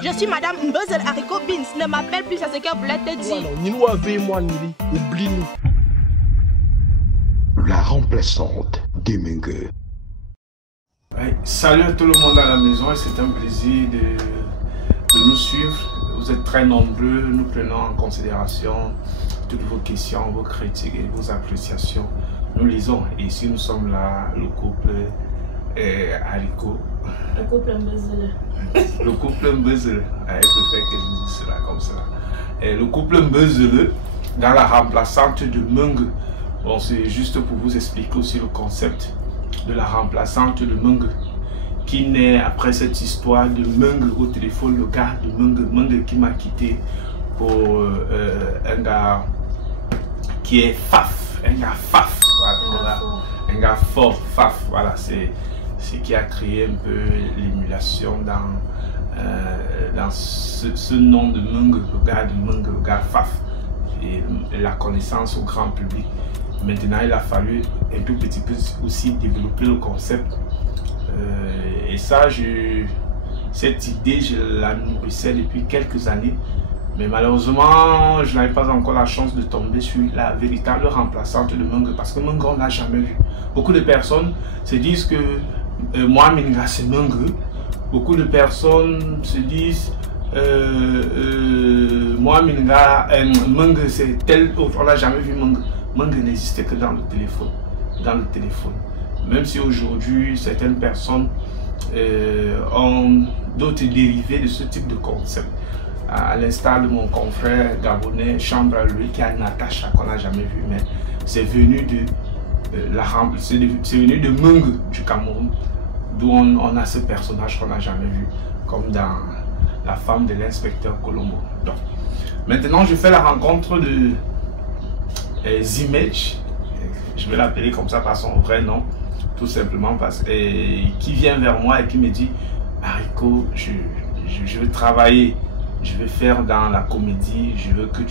Je suis Madame Mbezel Haricot Beans. Ne m'appelle plus à ce qu'elle voulait te dire. La remplaçante d'Emenge. Ouais, salut à tout le monde à la maison et c'est un plaisir de nous suivre. Vous êtes très nombreux, nous prenons en considération toutes vos questions, vos critiques et vos appréciations. Nous lisons et ici nous sommes là, le couple Haricot. Le couple Mbezel. Le couple Mbezel. Elle préfère que je dise cela comme ça. Et le couple Mbezel dans la remplaçante de Menge. Bon, c'est juste pour vous expliquer aussi le concept de la remplaçante de Menge qui naît après cette histoire de Menge au téléphone, le gars de Menge qui m'a quitté pour un gars qui est Faf, un gars Faf, voilà, un gars fort, Faf, voilà, c'est ce qui a créé un peu l'émulation dans ce nom de Menge, le gars de Menge, le gars Faf, et la connaissance au grand public. Maintenant, il a fallu un tout petit peu aussi développer le concept. Et ça, cette idée, je la nourrissais depuis quelques années. Mais malheureusement, je n'avais pas encore la chance de tomber sur la véritable remplaçante de Menge. Parce que Menge, on ne l'a jamais vu. Beaucoup de personnes se disent que moi, Minga, c'est Menge. Beaucoup de personnes se disent moi, Minga, Menge, c'est tel autre. On n'a jamais vu Menge. Menge n'existait que dans le téléphone. Même si aujourd'hui certaines personnes ont d'autres dérivés de ce type de concept. À l'instar de mon confrère gabonais Chambre à lui qui a Natacha qu'on n'a jamais vu, mais c'est venu de Menge du Cameroun, d'où on a ce personnage qu'on n'a jamais vu, comme dans La femme de l'inspecteur Colombo. Donc, maintenant je fais la rencontre de Zimage, je vais l'appeler comme ça par son vrai nom, tout simplement parce qui vient vers moi et qui me dit Haricot, je veux travailler, je veux faire dans la comédie, je veux que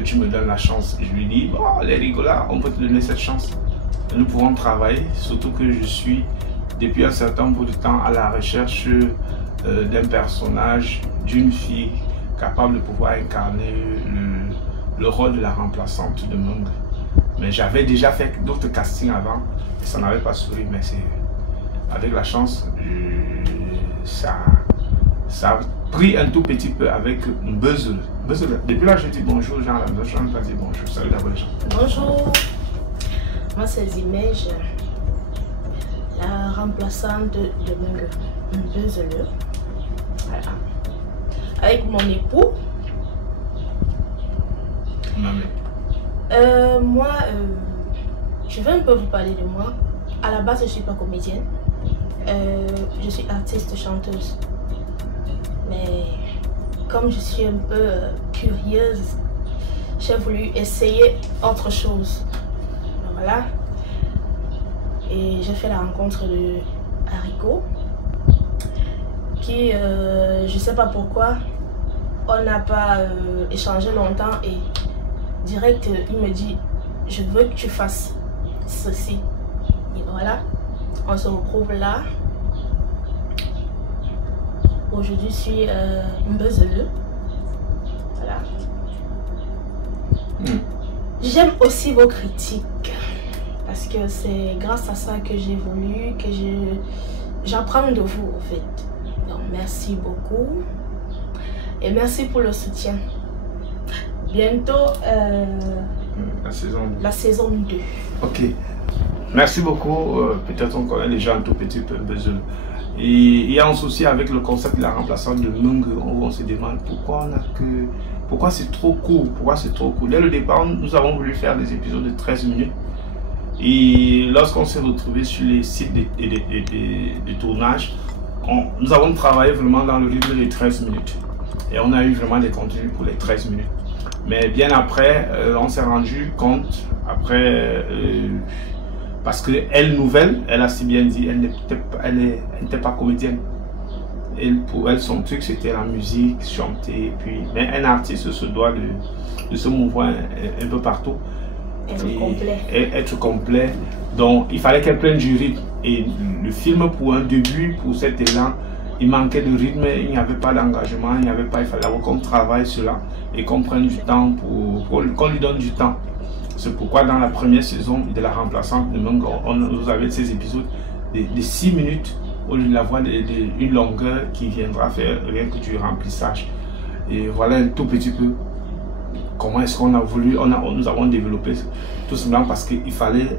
tu me donnes la chance. Je lui dis bon, les rigolards, on peut te donner cette chance, nous pouvons travailler, surtout que je suis depuis un certain bout de temps à la recherche d'un personnage, d'une fille capable de pouvoir incarner le rôle de la remplaçante de Menge. Mais j'avais déjà fait d'autres castings avant et ça n'avait pas souri, mais c'est avec la chance, ça a pris un tout petit peu avec Mbezel. Depuis là, je dis bonjour, Jean, je ne pas dire bonjour. Salut d'abord les gens. Bonjour, moi c'est Zimage, la remplaçante de Menge, Mbezel. Voilà. Avec mon époux. Moi, je vais un peu vous parler de moi. À la base, je ne suis pas comédienne. Je suis artiste chanteuse. Mais comme je suis un peu curieuse, j'ai voulu essayer autre chose. Voilà. Et j'ai fait la rencontre de Haricot, qui, je ne sais pas pourquoi, on n'a pas échangé longtemps et direct, il me dit je veux que tu fasses ceci. Et voilà, on se retrouve là. Aujourd'hui, je suis Mbezel. Voilà. J'aime aussi vos critiques parce que c'est grâce à ça que j'évolue, que j'apprends de vous en fait. Donc merci beaucoup et merci pour le soutien. Bientôt la saison 2. Ok, merci beaucoup. Peut-être on connaît déjà un tout petit peu Mbezel. Et il y a un souci avec le concept de la remplaçante de Menge où on se demande pourquoi c'est trop court, Dès le départ, nous avons voulu faire des épisodes de 13 minutes. Et lorsqu'on s'est retrouvé sur les sites de tournage, nous avons travaillé vraiment dans le rythme des 13 minutes. Et on a eu vraiment des contenus pour les 13 minutes. Mais bien après, on s'est rendu compte, parce qu'elle nouvelle, elle a si bien dit, elle n'était pas comédienne. Pour elle, son truc, c'était la musique, chanter. Mais un artiste se doit de se mouvoir un peu partout. Être complet. Donc, il fallait qu'elle prenne du rythme. Et le film, pour un début, pour cet élan, il manquait de rythme, il n'y avait pas d'engagement, il fallait qu'on travaille cela et qu'on prenne du temps qu'on lui donne du temps. C'est pourquoi dans la première saison de la remplaçante de Mung, vous avez ces épisodes de 6 minutes au lieu de la voix d'une longueur qui viendra faire rien que du remplissage. Et voilà un tout petit peu comment est-ce qu'on a voulu, nous avons développé tout cela parce qu'il fallait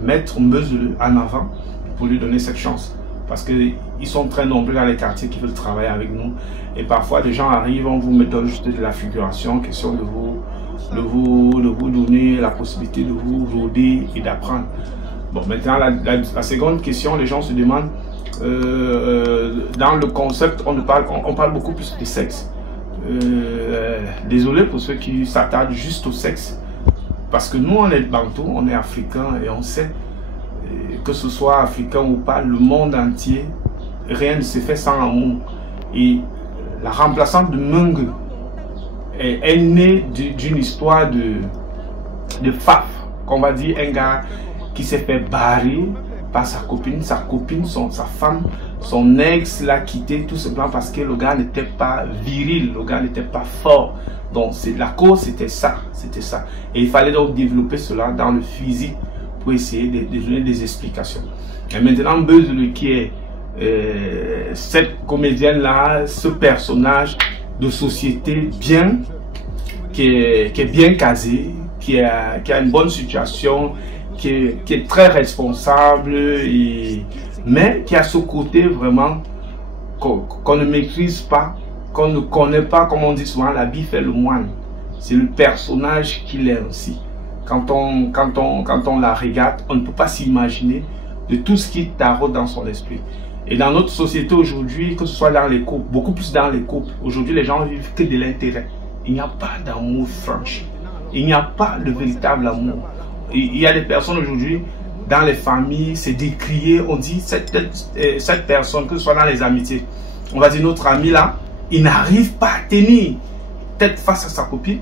mettre Mbeuzeleu en avant pour lui donner cette chance. Parce qu'ils sont très nombreux dans les quartiers qui veulent travailler avec nous. Et parfois, des gens arrivent, on vous donne juste de la figuration, question de vous donner la possibilité de vous rôder et d'apprendre. Bon, maintenant, la seconde question, les gens se demandent, dans le concept, on parle beaucoup plus de sexe. Désolé pour ceux qui s'attardent juste au sexe. Parce que nous, on est Bantou, on est africain et on sait que ce soit africain ou pas, le monde entier, rien ne se fait sans amour. Et la remplaçante de Mung est née d'une histoire de Faf, qu'on va dire un gars qui s'est fait barrer par sa copine, sa femme, son ex l'a quitté tout simplement parce que le gars n'était pas viril, le gars n'était pas fort. Donc la cause c'était ça. Et il fallait donc développer cela dans le physique pour essayer de donner des explications. Et maintenant, Mbeuzeleu qui est cette comédienne-là, ce personnage de société bien, qui est bien casé, qui a une bonne situation, qui est très responsable, mais qui a ce côté vraiment qu'on ne maîtrise pas, qu'on ne connaît pas, comme on dit souvent, l'habit fait le moine. C'est le personnage qu'il est aussi. Quand on la regarde, on ne peut pas s'imaginer de tout ce qui taraude dans son esprit. Et dans notre société aujourd'hui, que ce soit dans les couples, beaucoup plus dans les couples, aujourd'hui les gens vivent que de l'intérêt. Il n'y a pas d'amour franchi. Il n'y a pas de véritable amour. Il y a des personnes aujourd'hui, dans les familles, c'est décrié, on dit cette personne, que ce soit dans les amitiés, on va dire notre ami là, il n'arrive pas à tenir tête face à sa copine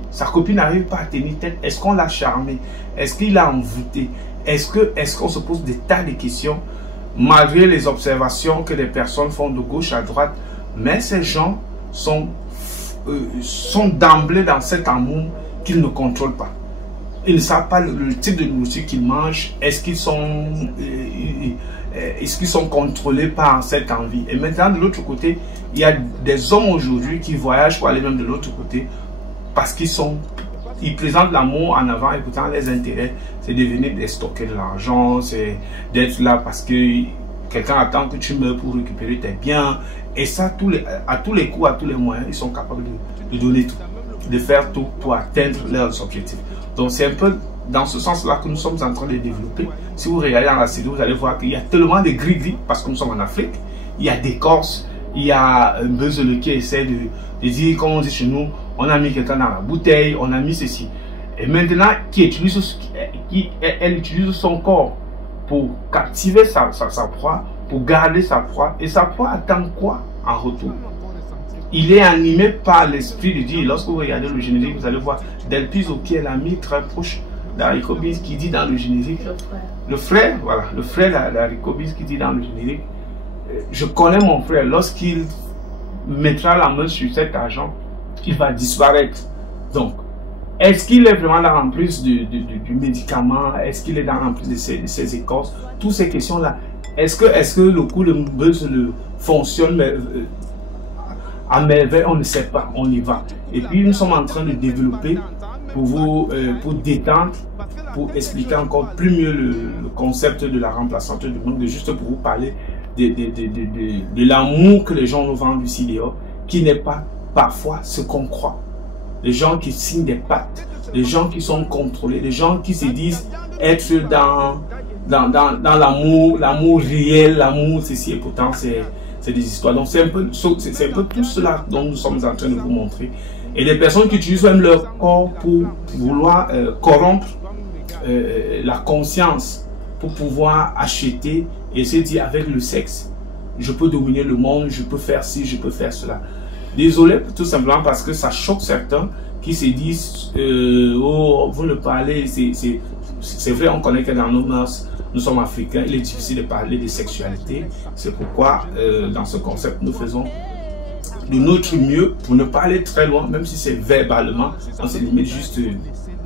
n'arrive pas à tenir tête. Est-ce qu'on l'a charmé? Est-ce qu'il a envoûté? Est-ce qu'on se pose des tas de questions malgré les observations que les personnes font de gauche à droite? Mais ces gens sont d'emblée dans cet amour qu'ils ne contrôlent pas. Ils ne savent pas le type de nourriture qu'ils mangent. Est-ce qu'ils sont contrôlés par cette envie? Et maintenant, de l'autre côté, il y a des hommes aujourd'hui qui voyagent pour aller même de l'autre côté parce ils présentent l'amour en avant et pourtant les intérêts, c'est de venir de stocker de l'argent, c'est d'être là parce que quelqu'un attend que tu meurs pour récupérer tes biens. Et ça, à tous les coups, à tous les moyens, ils sont capables de donner tout, de faire tout pour atteindre leurs objectifs. Donc c'est un peu dans ce sens-là que nous sommes en train de développer. Si vous regardez dans la série, vous allez voir qu'il y a tellement de gris-gris parce que nous sommes en Afrique. Il y a des Corses, il y a un Mbeuzeleu qui essaie de dire, comme on dit chez nous, on a mis quelqu'un dans la bouteille, on a mis ceci. Et maintenant, elle utilise son corps pour captiver sa proie, pour garder sa proie. Et sa proie attend quoi en retour? Il est animé par l'esprit de Dieu. Lorsque vous regardez le générique, vous allez voir Del Piso qui est l'ami très proche d'Arico Biz qui dit dans le générique, le frère d'Arico Biz qui dit dans le générique, je connais mon frère, lorsqu'il mettra la main sur cet argent, il va disparaître. Donc, est-ce qu'il est vraiment dans l'emprise du médicament? Est-ce qu'il est dans l'emprise de ces écorces? Toutes ces questions-là. Est-ce que le coup de Mbeuzeleu fonctionne à merveille? On ne sait pas, on y va. Et puis nous sommes en train de développer pour détendre, pour expliquer encore plus mieux le concept de la remplaçante de Mung, juste pour vous parler de l'amour que les gens nous vendent ici dehors, qui n'est pas parfois ce qu'on croit. Les gens qui signent des pactes, les gens qui sont contrôlés, les gens qui se disent être dans l'amour réel, l'amour ceci, et pourtant c'est des histoires. Donc c'est un peu tout cela dont nous sommes en train de vous montrer. Et les personnes qui utilisent même leur corps pour vouloir corrompre la conscience, pour pouvoir acheter et se dire avec le sexe, je peux dominer le monde, je peux faire ci, je peux faire cela. Désolé, tout simplement parce que ça choque certains qui se disent oh, vous ne parlez, c'est vrai, on connaît que dans nos mœurs, nous sommes africains, il est difficile de parler de sexualité. C'est pourquoi, dans ce concept, nous faisons de notre mieux pour ne pas aller très loin, même si c'est verbalement, on se limite juste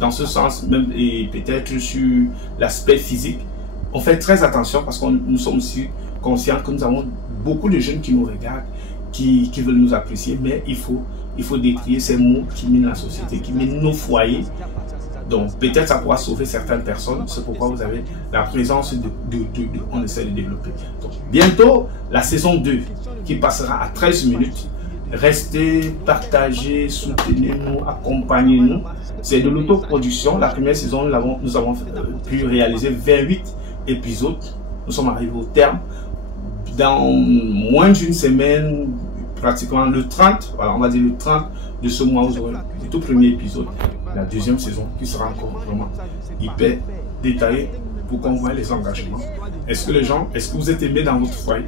dans ce sens, même et peut-être sur l'aspect physique. On fait très attention parce que nous sommes aussi conscients que nous avons beaucoup de jeunes qui nous regardent, qui veulent nous apprécier, mais il faut décrier ces mots qui minent la société, qui minent nos foyers. Donc peut-être ça pourra sauver certaines personnes, c'est pourquoi vous avez la présence on essaie de développer. Donc, bientôt la saison 2 qui passera à 13 minutes. Restez, partagez, soutenez-nous, accompagnez-nous. C'est de l'autoproduction. La première saison, nous avons pu réaliser 28 épisodes. Nous sommes arrivés au terme. Dans moins d'une semaine, pratiquement le 30, voilà, on va dire le 30 de ce mois, vous aurez le tout premier épisode, la deuxième saison, qui sera encore vraiment hyper détaillée pour qu'on voit les engagements. Est-ce que vous êtes aimé dans votre foyer?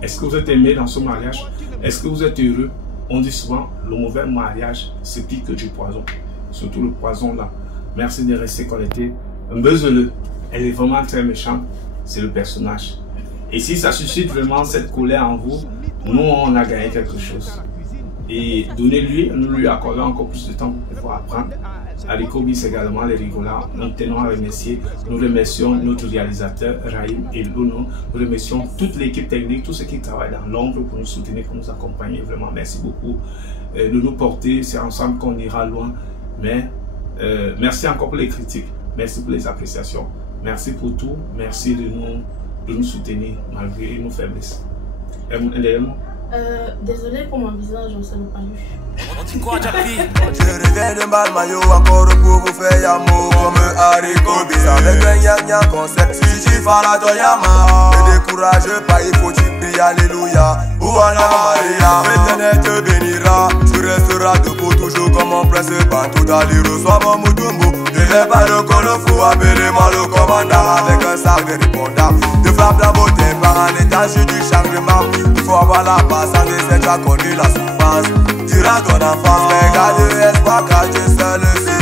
Est-ce que vous êtes aimé dans ce mariage? Est-ce que vous êtes heureux? On dit souvent, le mauvais mariage, c'est pire que du poison. Surtout le poison là. Merci de rester connecté. Mbeuzeleu, elle est vraiment très méchante. C'est le personnage. Et si ça suscite vraiment cette colère en vous, nous, on a gagné quelque chose. Et donnez-lui, nous lui accordons encore plus de temps pour pouvoir apprendre. Aliko Bis également, les rigolards, nous tenons à remercier. Nous remercions notre réalisateur, Rahim et Luno. Nous remercions toute l'équipe technique, tous ceux qui travaillent dans l'ombre pour nous soutenir, pour nous accompagner. Vraiment, merci beaucoup de nous porter. C'est ensemble qu'on ira loin. Mais merci encore pour les critiques. Merci pour les appréciations. Merci pour tout. Merci de nous soutenir malgré nos faiblesses. Désolé pour mon visage, on ne s'est pas lu. On dit quoi, Jackie? Je reviens de Malmayo encore pour vous faire yamour comme haricot bis avec un gna concept. Si tu fais la toyama, ne décourage pas, il faut tu prier alléluia. Ouana Maria, l'éternel te bénira. Tu resteras debout toujours comme un prince partout dans les reçois mon moutumbo. Ne lève pas le col, faut appeler moi le commandant avec un sac de répondant. De frappe la beauté par un étage du changement. Il faut avoir la patience de cette connu la souffrance. Durant ton enfance, mais garde espoir car Dieu seul le sait.